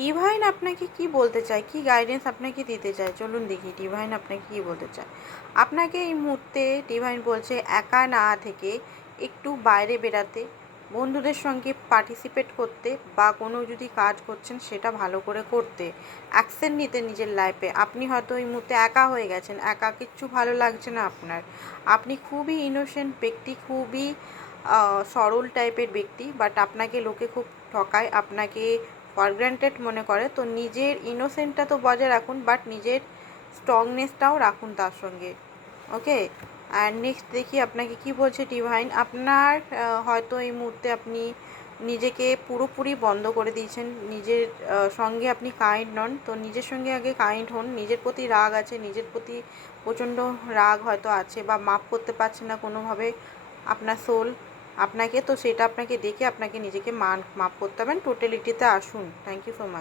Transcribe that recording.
Divine আপনাকে কি বলতে চায়, কি গাইডেন্স আপনাকে দিতে চায়, চলুন দেখি ডিভাইন আপনাকে কি বলতে চায়। আপনাকে এই মুহূর্তে ডিভাইন বলছে একা না থেকে একটু বাইরে বেরাতে, বন্ধুদের সঙ্গে পার্টিসিপেট করতে, বা কোনো যদি কাজ করছেন সেটা ভালো করে করতে, অ্যাকশন নিতে নিজের লাইফে। আপনি হয়তো এই মুহূর্তে একা হয়ে গেছেন, একা কিচ্ছু ভালো লাগছে না আপনার। আপনি খুবই ইনোসেন্ট ব্যক্তি, খুবই সরল টাইপের ব্যক্তি, বাট আপনাকে লোকে খুব ঠকায়, আপনাকে ফর গ্রান্টেড মনে করে। তো নিজের ইনোসেন্টটা তো বজায় রাখুন, বাট নিজের স্ট্রংনেসটাও রাখুন তার সঙ্গে। ওকে, আর নেক্সট দেখি আপনাকে কি বলছে ডিভাইন। আপনার হয়তো এই মুহূর্তে আপনি নিজেকে পুরোপুরি বন্ধ করে দিয়েছেন, নিজের সঙ্গে আপনি কাইন্ড নন। তো নিজের সঙ্গে আগে কাইন্ড হন। নিজের প্রতি রাগ আছে, নিজের প্রতি প্রচণ্ড রাগ হয়তো আছে, বা মাপ করতে পারছে না কোনোভাবে আপনার সোল আপনাকে। তো সেটা আপনাকে দেখে আপনাকে নিজেকে মাপ করতে হবেন, টোটালিটিতে আসুন। Thank you so much.